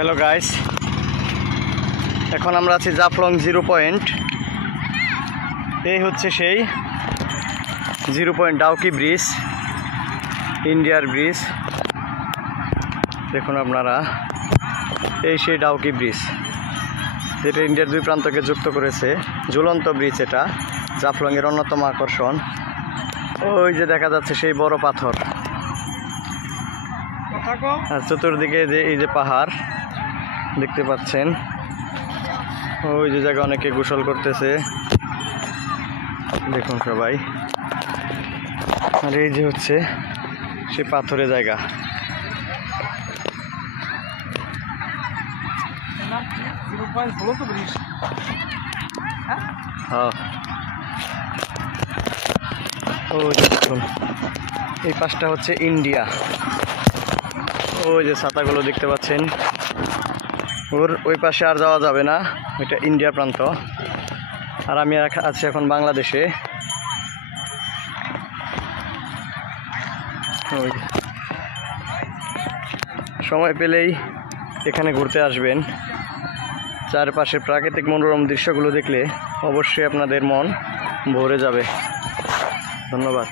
Hello guys, এখন আমরা আছি জাফলং জিরো পয়েন্ট। এই হচ্ছে সেই জিরো পয়েন্ট ডাউকি ব্রিজ, ইন্ডিয়ার ব্রিজ। দেখুন আপনারা, এই সেই ডাউকি ব্রিজ যেটা ইন্ডিয়ার দুই প্রান্তকে যুক্ত করেছে। ঝুলন্ত ব্রিজ, এটা জাফলংয়ের অন্যতম আকর্ষণ। ওই যে দেখা যাচ্ছে সেই বড় পাথর, আর চতুর্দিকে যে এই যে পাহাড় দেখতে পাচ্ছেন। ওই যে জায়গায় অনেকে গোসল করতেছে, দেখুন সবাই। আর এই যে হচ্ছে সেই পাথরের জায়গা। ওই দেখুন, এই পাশটা হচ্ছে ইন্ডিয়া। ওই যে ছাতাগুলো দেখতে পাচ্ছেন, ওই পাশে আর যাওয়া যাবে না, ওইটা ইন্ডিয়া প্রান্ত। আর আমি আছি এখন বাংলাদেশে। সময় পেলেই এখানে ঘুরতে আসবেন। চারপাশে প্রাকৃতিক মনোরম দৃশ্যগুলো দেখলে অবশ্যই আপনাদের মন ভরে যাবে। ধন্যবাদ।